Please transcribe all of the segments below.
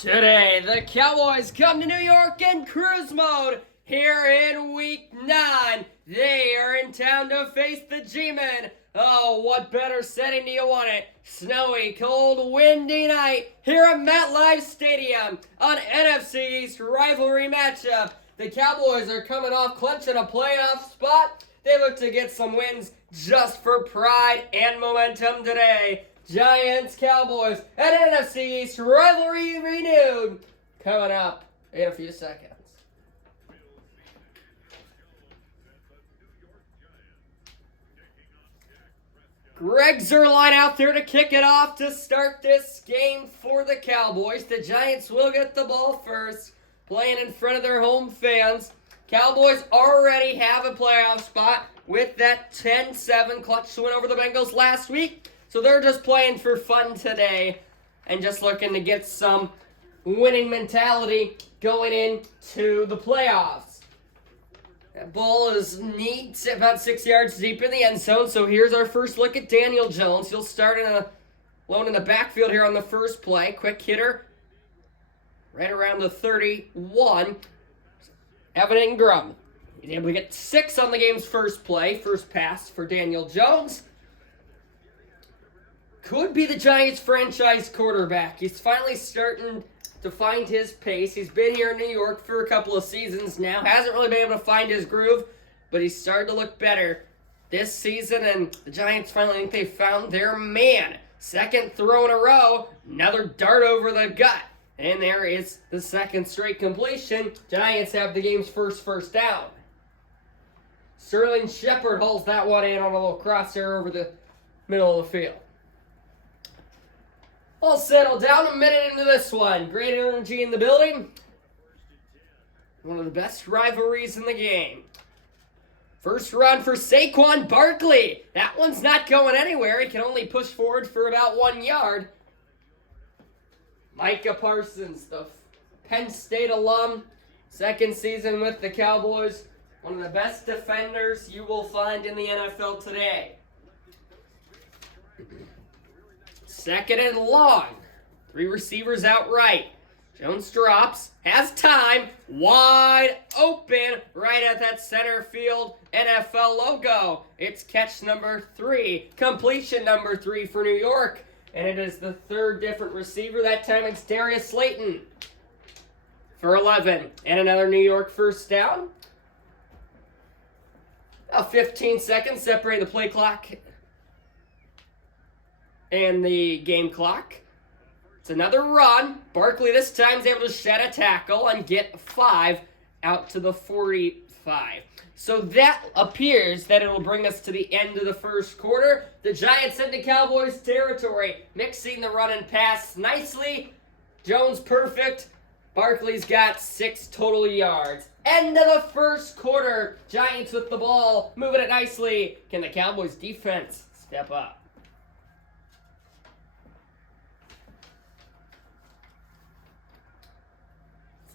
Today, the Cowboys come to New York in cruise mode. Here in Week 9, they are in town to face the G-Men. Oh, what better setting do you want it? Snowy, cold, windy night here at MetLife Stadium. An NFC East rivalry matchup. The Cowboys are coming off clinching a playoff spot. They look to get some wins just for pride and momentum today. Giants, Cowboys, and NFC East rivalry renewed. Coming up in a few seconds. Greg Zuerlein out there to kick it off to start this game for the Cowboys. The Giants will get the ball first, playing in front of their home fans. Cowboys already have a playoff spot with that 10-7 clutch win over the Bengals last week. So they're just playing for fun today and just looking to get some winning mentality going into the playoffs. That ball is neat, about 6 yards deep in the end zone. So here's our first look at Daniel Jones. He'll start alone in the backfield here on the first play. Quick hitter right around the 31. Evan Ingram. He's able to get 6 on the game's first play. First pass for Daniel Jones. Could be the Giants' franchise quarterback. He's finally starting to find his pace. He's been here in New York for a couple of seasons now. Hasn't really been able to find his groove, but he's starting to look better this season, and the Giants finally think they found their man. Second throw in a row, another dart over the gut. And there is the second straight completion. Giants have the game's first down. Sterling Shepard holds that one in on a little crosshair over the middle of the field. All settled down a minute into this one. Great energy in the building. One of the best rivalries in the game. First run for Saquon Barkley. That one's not going anywhere. He can only push forward for about 1 yard. Micah Parsons, the Penn State alum, second season with the Cowboys. One of the best defenders you will find in the NFL today. Second and long. 3 receivers out right. Jones drops, has time, wide open, right at that center field NFL logo. It's catch number 3, completion number 3 for New York. And it is the third different receiver. That time it's Darius Slayton for 11. And another New York first down. About 15 seconds separate the play clock and the game clock. It's another run. Barkley this time is able to shed a tackle and get 5 out to the 45. So that appears that it'll bring us to the end of the first quarter. The Giants into Cowboys territory, mixing the run and pass nicely. Jones perfect. Barkley's got 6 total yards. End of the first quarter. Giants with the ball, moving it nicely. Can the Cowboys defense step up?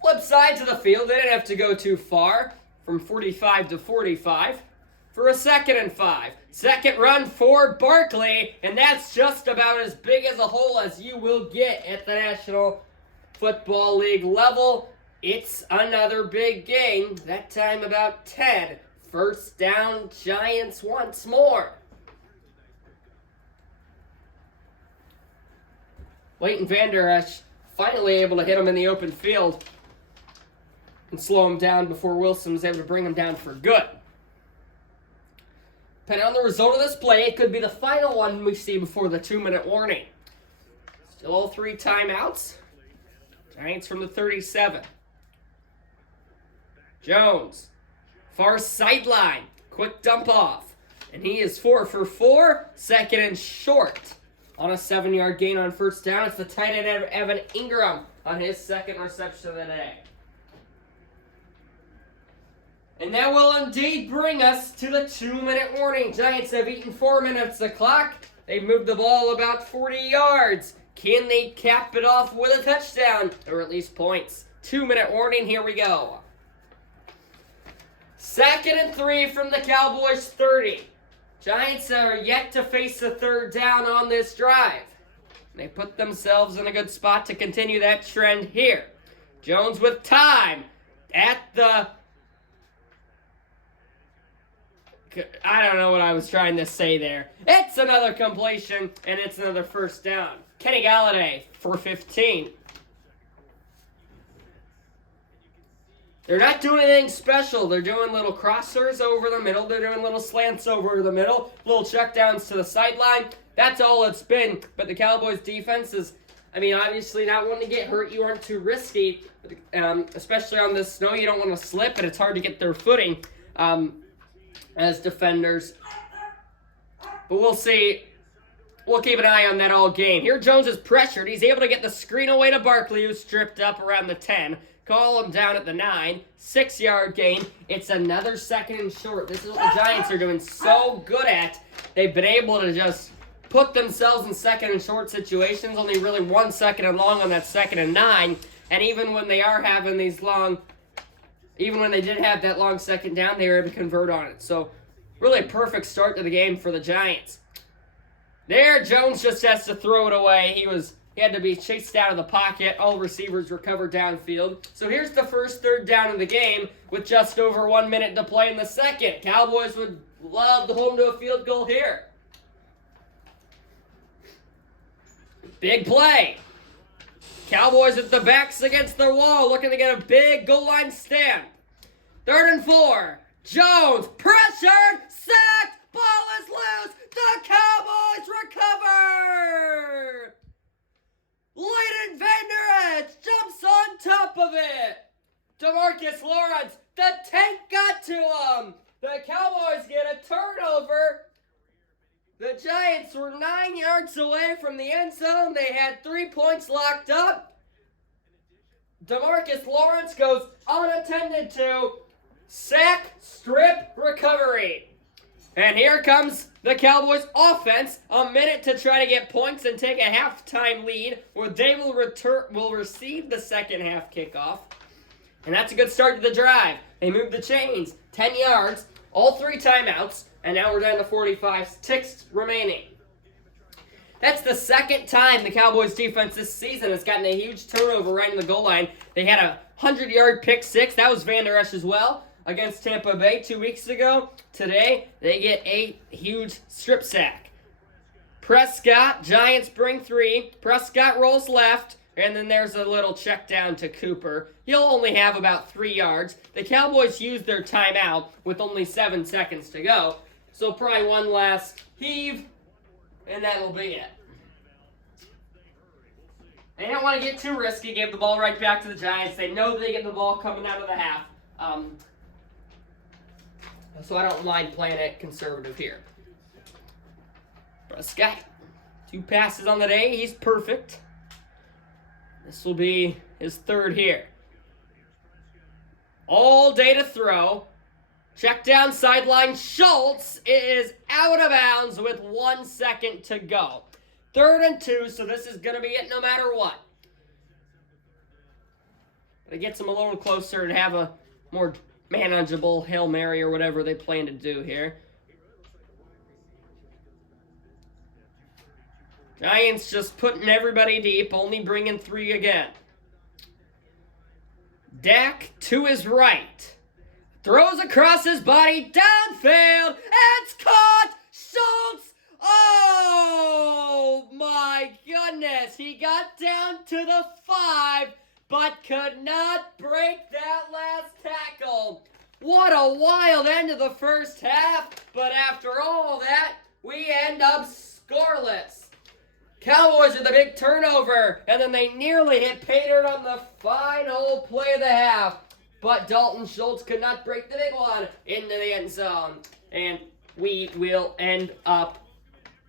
Flip side to the field. They didn't have to go too far. From 45 to 45 for a 2nd and 5. Second run for Barkley, and that's just about as big as a hole as you will get at the National Football League level. It's another big game, that time about 10. First down, Giants once more. Leighton Vander Esch finally able to hit him in the open field and slow him down before Wilson was able to bring him down for good. Depending on the result of this play, it could be the final one we see before the 2-minute warning. Still all 3 timeouts. Giants from the 37. Jones, far sideline, quick dump off. And he is 4 for 4, second and short. On a 7-yard gain on first down, it's the tight end Evan Ingram on his second reception of the day. And that will indeed bring us to the 2-minute warning. Giants have eaten 4 minutes of clock. They've moved the ball about 40 yards. Can they cap it off with a touchdown? Or at least points. 2-minute warning, here we go. 2nd and 3 from the Cowboys 30. Giants are yet to face a third down on this drive. They put themselves in a good spot to continue that trend here. Jones with time at the... I don't know what I was trying to say there. It's another completion, and it's another first down. Kenny Galladay for 15. They're not doing anything special. They're doing little crossers over the middle. They're doing little slants over the middle. Little checkdowns to the sideline. That's all it's been. But the Cowboys defense is, obviously not wanting to get hurt. You aren't too risky, especially on this snow. You don't want to slip, and it's hard to get their footing as defenders. But we'll see. We'll keep an eye on that all game. Here Jones is pressured. He's able to get the screen away to Barkley, who's stripped up around the 10. Call him down at the 9. 6-yard gain. It's another second and short. This is what the Giants are doing so good at. They've been able to just put themselves in second and short situations. Only really 1 second and long on that 2nd and 9. And even when they are having these long, even when they did have that long second down, they were able to convert on it. So really a perfect start to the game for the Giants. There, Jones just has to throw it away. He had to be chased out of the pocket. All receivers recovered downfield. So here's the first third down of the game with just over 1 minute to play in the second. Cowboys would love to hold them to a field goal here. Big play. Cowboys with the backs against the wall, looking to get a big goal line stand. 3rd and 4. Jones, pressured, sacked, ball is loose. The Cowboys recover. Leighton Vander Esch jumps on top of it. DeMarcus Lawrence, the tank got to him. The Cowboys get a turnover. The Giants were 9 yards away from the end zone. They had 3 points locked up. DeMarcus Lawrence goes unattended to. Sack, strip, recovery. And here comes the Cowboys offense. A minute to try to get points and take a halftime lead, where they will receive the second half kickoff. And that's a good start to the drive. They move the chains 10 yards, all 3 timeouts, and now we're down to 45 ticks remaining. That's the second time the Cowboys defense this season has gotten a huge turnover right in the goal line. They had a 100-yard pick six. That was Vander Esch as well against Tampa Bay 2 weeks ago. Today, they get a huge strip sack. Prescott, Giants bring 3. Prescott rolls left, and then there's a little check down to Cooper. He'll only have about 3 yards. The Cowboys used their timeout with only 7 seconds to go. So probably one last heave, and that'll be it. They don't want to get too risky, give the ball right back to the Giants. They know they get the ball coming out of the half. So I don't mind playing it conservative here. Prescott, 2 passes on the day. He's perfect. This will be his 3rd here. All day to throw. Check down sideline. Schultz is out of bounds with 1 second to go. 3rd and 2, so this is going to be it no matter what. But it gets them a little closer to have a more manageable Hail Mary or whatever they plan to do here. Giants just putting everybody deep, only bringing 3 again. Dak to his right. Throws across his body, downfield. It's caught! Schultz! Oh, my goodness. He got down to the 5, but could not break that last tackle. What a wild end of the first half, but after all that, we end up scoreless. Cowboys with a big turnover, and then they nearly hit pay dirt on the final play of the half. But Dalton Schultz could not break the big one into the end zone. And we will end up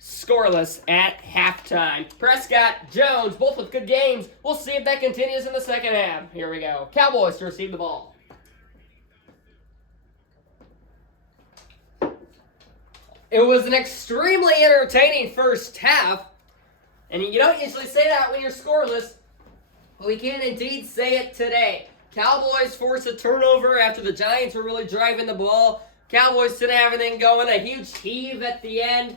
scoreless at halftime. Prescott, Jones, both with good games. We'll see if that continues in the second half. Here we go. Cowboys to receive the ball. It was an extremely entertaining first half. And you don't usually say that when you're scoreless. But we can indeed say it today. Cowboys force a turnover after the Giants were really driving the ball. Cowboys didn't have anything going. A huge heave at the end.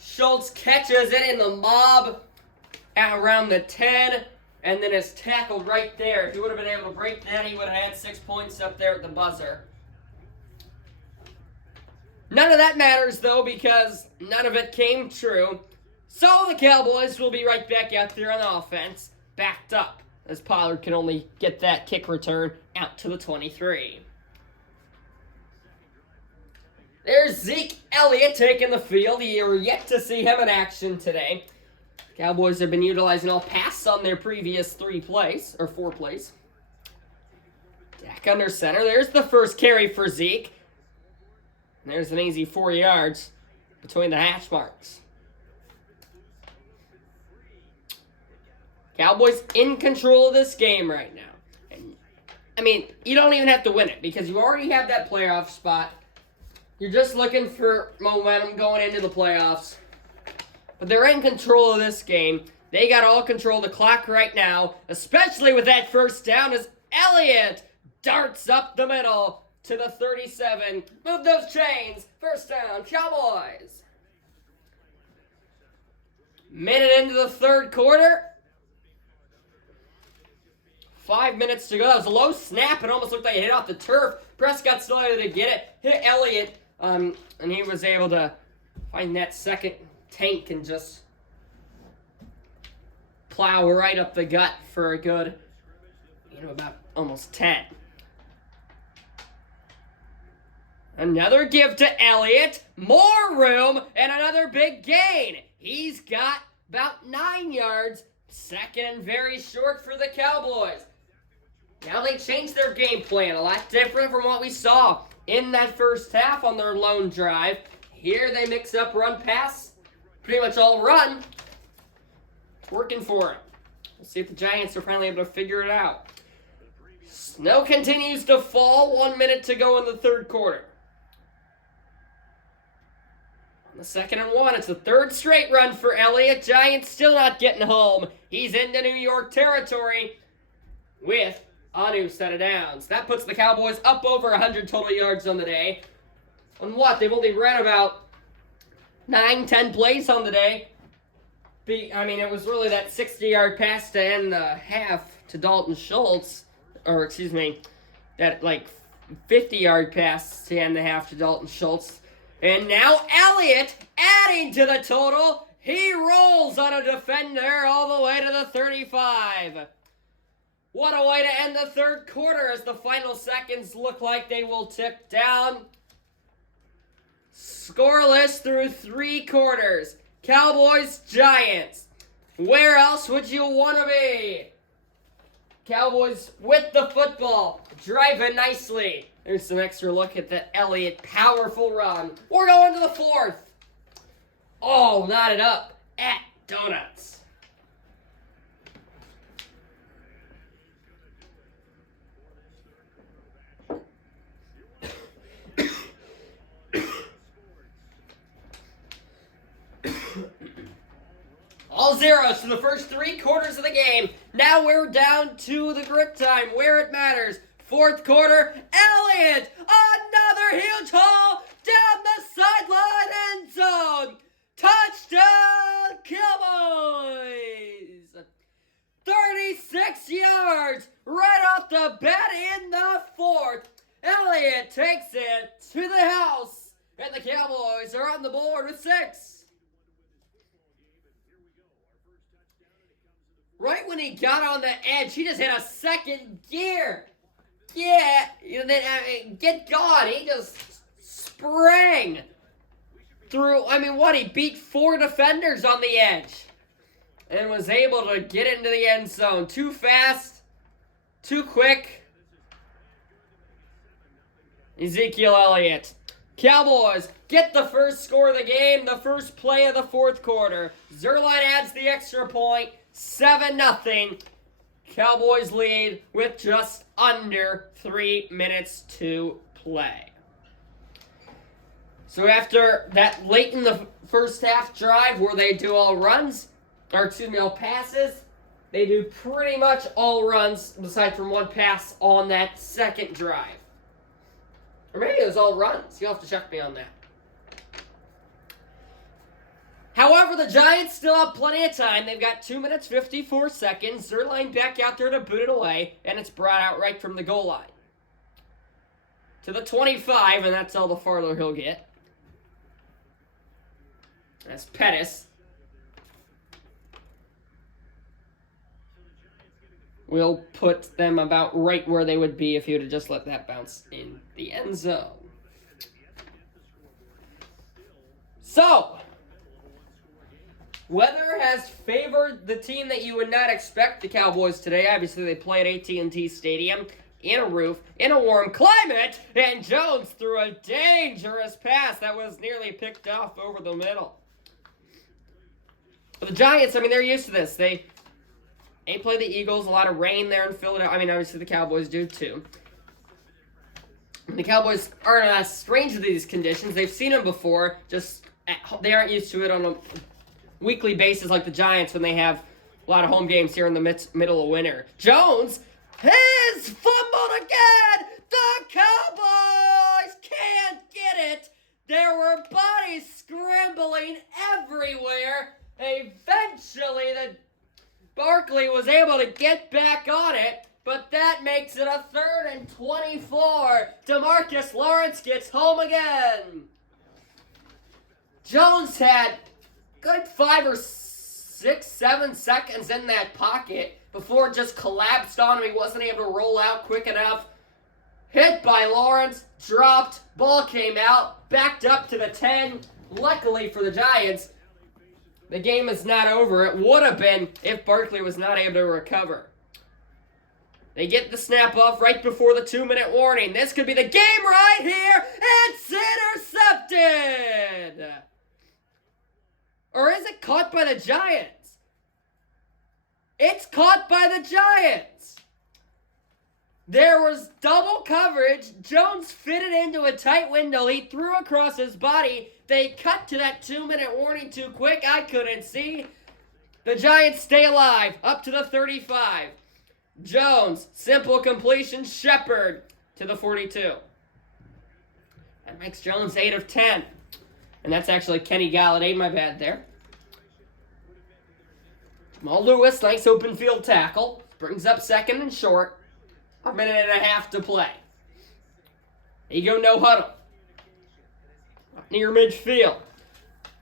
Schultz catches it in the mob. at around the 10, and then is tackled right there. If he would have been able to break that, he would have had 6 points up there at the buzzer. None of that matters, though, because none of it came true. So the Cowboys will be right back out there on offense, backed up, as Pollard can only get that kick return out to the 23. There's Zeke Elliott taking the field. You're yet to see him in action today. Cowboys have been utilizing all pass on their previous 4 plays. Back under center. There's the first carry for Zeke. And there's an easy 4 yards between the hash marks. Cowboys in control of this game right now. And, I mean, you don't even have to win it because you already have that playoff spot. You're just looking for momentum going into the playoffs. But they're in control of this game. They got all control of the clock right now, especially with that first down as Elliott darts up the middle to the 37. Move those chains. First down, Cowboys. Minute into the third quarter. 5 minutes to go. That was a low snap. It almost looked like it hit off the turf. Prescott still able to get it. Hit Elliott, and he was able to find that second tank and just plow right up the gut for a good, about almost 10. Another give to Elliott. More room and another big gain. He's got about 9 yards. Second and very short for the Cowboys. Now they changed their game plan. A lot different from what we saw in that first half on their lone drive. Here they mix up run pass. Pretty much all run. It's working for them. We'll see if the Giants are finally able to figure it out. Snow continues to fall. 1 minute to go in the third quarter. On the 2nd and 1, it's the third straight run for Elliott. Giants still not getting home. He's into New York territory with a new set of downs. That puts the Cowboys up over 100 total yards on the day. On what? They've only ran about 9-10 plays on the day. It was really that 60-yard pass to end the half to Dalton Schultz. That 50-yard pass to end the half to Dalton Schultz. And now Elliott adding to the total. He rolls on a defender all the way to the 35. What a way to end the third quarter as the final seconds look like they will tick down. Scoreless through 3 quarters. Cowboys, Giants. Where else would you want to be? Cowboys with the football. Driving nicely. There's some extra look at the Elliott powerful run. We're going to the fourth. Oh, knotted up at Donuts. All zeros for the first 3 quarters of the game. Now we're down to the grit time where it matters. Fourth quarter, Elliott, another huge haul down the sideline end zone. Touchdown, Cowboys. 36 yards right off the bat in the fourth. Elliott takes it to the house, and the Cowboys are on the board with 6. Right when he got on the edge, he just hit a second gear. Yeah, get going. He just sprang through. He beat 4 defenders on the edge and was able to get into the end zone. Too fast, too quick. Ezekiel Elliott. Cowboys get the first score of the game, the first play of the fourth quarter. Zuerlein adds the extra point. 7-0. Cowboys lead with just under 3 minutes to play. So after that late in the first half drive where they do all passes, they do pretty much all runs aside from 1 pass on that second drive. Or maybe it was all runs. You'll have to check me on that. However, the Giants still have plenty of time. They've got 2 minutes, 54 seconds. Zerline back out there to boot it away, and it's brought out right from the goal line. To the 25, and that's all the farther he'll get. That's Pettis. We'll put them about right where they would be if you would have just let that bounce in the end zone. So, weather has favored the team that you would not expect, the Cowboys, today. Obviously, they play at AT&T Stadium, in a roof, in a warm climate, and Jones threw a dangerous pass that was nearly picked off over the middle. But the Giants, I mean, they're used to this. They play the Eagles, a lot of rain there in Philadelphia. I mean, obviously the Cowboys do too. The Cowboys aren't strange to these conditions. They've seen them before, just they aren't used to it on a weekly basis like the Giants when they have a lot of home games here in the middle of winter. Jones has fumbled again! The Cowboys can't get it! There were bodies scrambling everywhere. Eventually, Barkley was able to get back on it, but that makes it a 3rd and 24. DeMarcus Lawrence gets home again. Jones had good 5 or 6, 7 seconds in that pocket before it just collapsed on him. He wasn't able to roll out quick enough. Hit by Lawrence, dropped, ball came out, backed up to the 10. Luckily for the Giants, the game is not over. It would have been if Barkley was not able to recover. They get the snap off right before the 2-minute warning. This could be the game right here. It's intercepted! Or is it caught by the Giants? It's caught by the Giants! There was double coverage. Jones fitted into a tight window. He threw across his body. They cut to that 2-minute warning too quick. I couldn't see. The Giants stay alive. Up to the 35. Jones, simple completion. Shepard to the 42. That makes Jones 8 of 10. And that's actually Kenny Galladay. My bad there. Jamal Lewis, nice open field tackle. Brings up 2nd and short. 1.5 minutes to play. There you go, no huddle. Near midfield.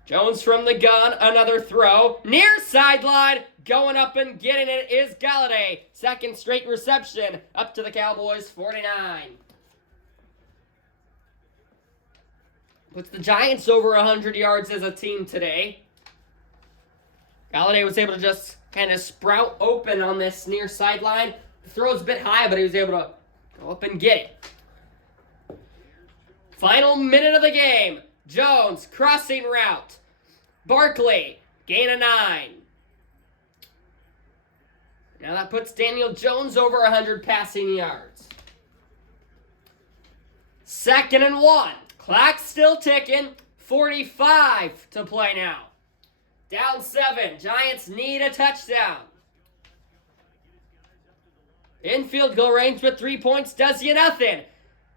Jones from the gun, another throw. Near sideline, going up and getting it is Galladay. 2nd straight reception, up to the Cowboys 49. Puts the Giants over 100 yards as a team today. Galladay was able to just kind of sprout open on this near sideline. The throw's a bit high, but he was able to go up and get it. Final minute of the game. Jones, crossing route. Barkley, gain of 9. Now that puts Daniel Jones over 100 passing yards. 2nd and 1. Clock still ticking. 45 to play now. Down 7. Giants need a touchdown. Infield goal range with 3 points does you nothing.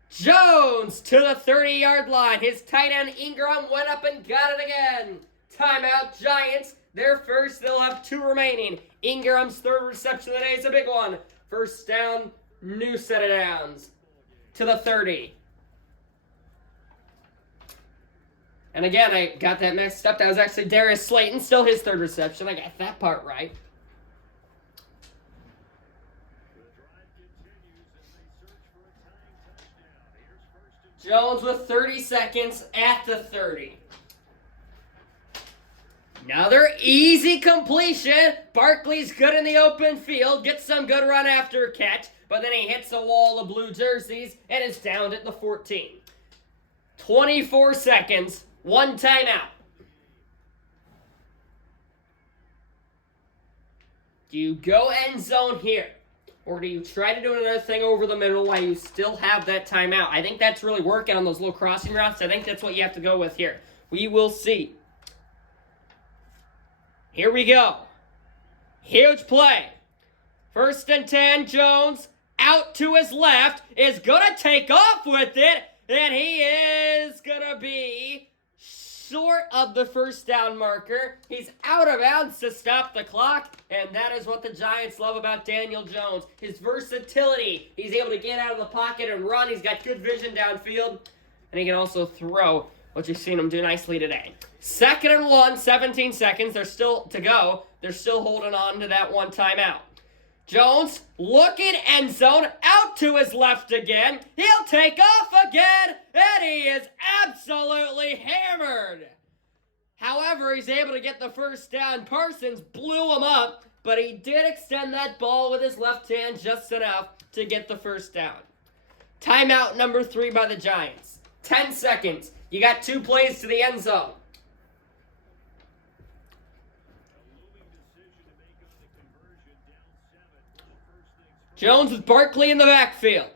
Jones to the 30-yard line. His tight end Ingram went up and got it again. Timeout Giants. They're first. They'll have 2 remaining. Ingram's 3rd reception of the day is a big one. First down, new set of downs. To the 30. And again, I got that mixed up. That was actually Darius Slayton. Still his 3rd reception. I got that part right. Jones with 30 seconds at the 30. Another easy completion. Barkley's good in the open field. Gets some good run after catch. But then he hits a wall of blue jerseys and is downed at the 14. 24 seconds. 1 timeout. Do you go end zone here? Or do you try to do another thing over the middle while you still have that timeout? I think that's really working on those little crossing routes. I think that's what you have to go with here. We will see. Here we go. Huge play. 1st and 10, Jones out to his left is going to take off with it. And he is going to be short of the first down marker. He's out of bounds to stop the clock, and that is what the Giants love about Daniel Jones. His versatility. He's able to get out of the pocket and run. He's got good vision downfield, and he can also throw, which you've seen him do nicely today. 2nd and 1, 17 seconds. They're still to go. They're still holding on to that one timeout. Jones looking end zone, out to his left again. He'll take off again, and he is absolutely hammered. However, he's able to get the first down. Parsons blew him up, but he did extend that ball with his left hand just enough to get the first down. Timeout number 3 by the Giants. 10 seconds. You got 2 plays to the end zone. Jones with Barkley in the backfield.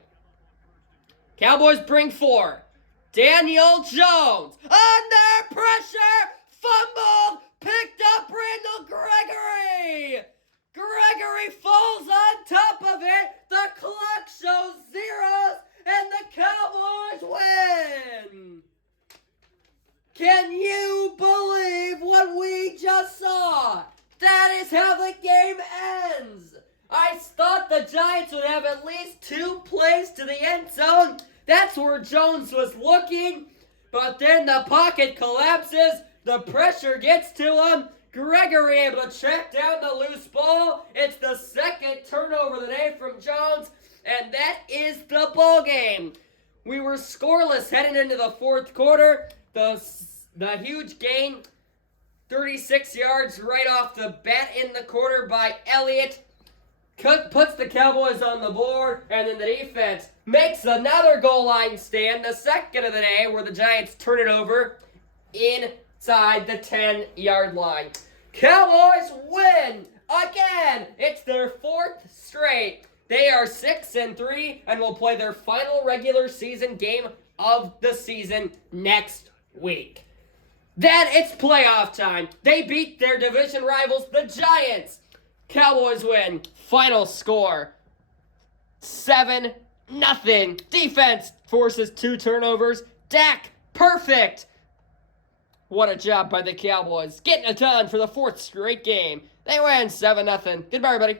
Cowboys bring 4. Daniel Jones under pressure, fumbled, picked up Randall Gregory. Gregory falls on top of it. The clock shows zeros, and the Cowboys win. Can you believe what we just saw? That is how the game ends. I thought the Giants would have at least 2 plays to the end zone. That's where Jones was looking. But then the pocket collapses. The pressure gets to him. Gregory able to track down the loose ball. It's the 2nd turnover of the day from Jones. And that is the ball game. We were scoreless heading into the 4th quarter. The huge gain, 36 yards right off the bat in the quarter by Elliott, puts the Cowboys on the board, and then the defense makes another goal line stand, the 2nd of the day, where the Giants turn it over inside the 10-yard line. Cowboys win again. It's their 4th straight. They are 6-3 and will play their final regular season game of the season next week. Then it's playoff time. They beat their division rivals, the Giants. Cowboys win. Final score, 7-0. Defense forces 2 turnovers. Dak, perfect. What a job by the Cowboys. Getting it done for the 4th straight game. They win 7-0. Goodbye, everybody.